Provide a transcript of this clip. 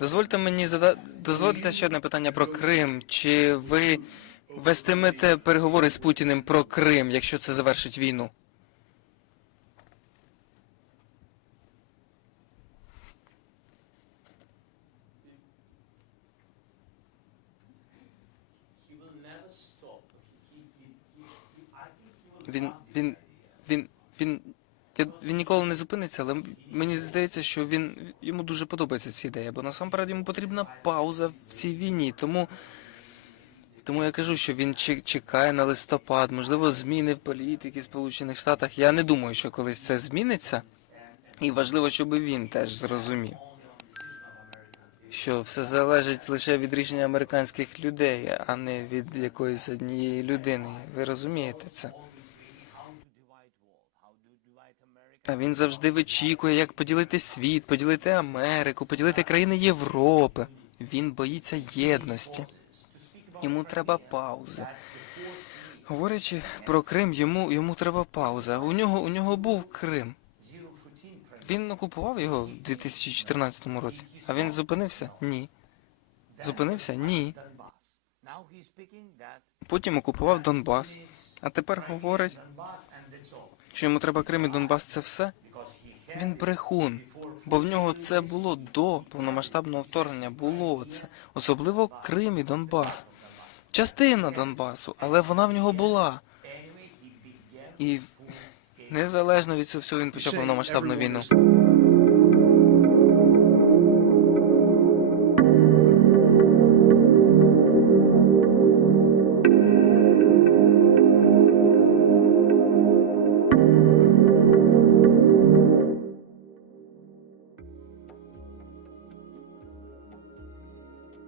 Дозвольте мені задати дозвольте ще одне питання про Крим. Чи ви вестимете переговори з Путіним про Крим, якщо це завершить війну? Він він він він я- він ніколи не зупиниться, але мені здається, що він йому дуже подобається ця ідея, бо насамперед йому потрібна пауза в цій війні. Тому, тому я кажу, що він че- чекає на листопад, можливо, зміни в політики Сполучених Штатах. Я не думаю, що колись це зміниться, і важливо, щоб він теж зрозумів, що все залежить лише від рішення американських людей, а не від якоїсь однієї людини. Ви розумієте це? А він завжди вичікує, як поділити світ, поділити Америку, поділити країни Європи. Він боїться єдності. Йому треба паузи. Говорячи про Крим, йому, йому треба пауза. У нього, у нього був Крим. Він окупував його в 2014 році. А він зупинився? Ні. Зупинився? Ні. Потім окупував Донбас. А тепер говорить, що йому треба Крим і Донбас це все. Він брехун, бо в нього це було до повномасштабного вторгнення. Було це, особливо Крим і Донбас. Частина Донбасу, але вона в нього була. І незалежно від цього всього він почав повномасштабну війну.